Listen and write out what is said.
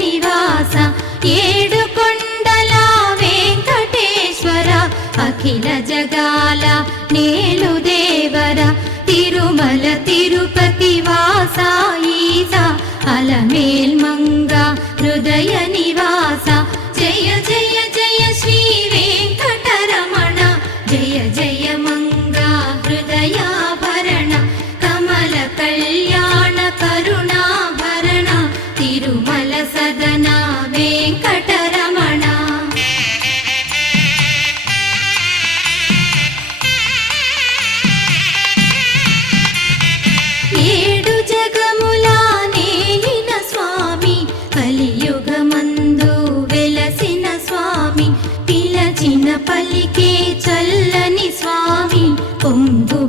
నివాస ఏడు కొండల వెంకటేశ్వర అఖిల జగాల నేలు దేవర తిరుమల తిరుపతి వాస ఈస అలమేల్ మంగ హృదయ నివాస జయ జయ జయ శ్రీ వెంకటరమణ జయ జయ మంగ హృదయాభరణ కమల కళ్యాణ కరుణాభరణ తిరుమల సదన వెంకటరమణ ఏడు జగముల నేలిన స్వామి కలియుగమందు వెలసిన స్వామి పిలచిన పలికే చల్లని స్వామి పొంగు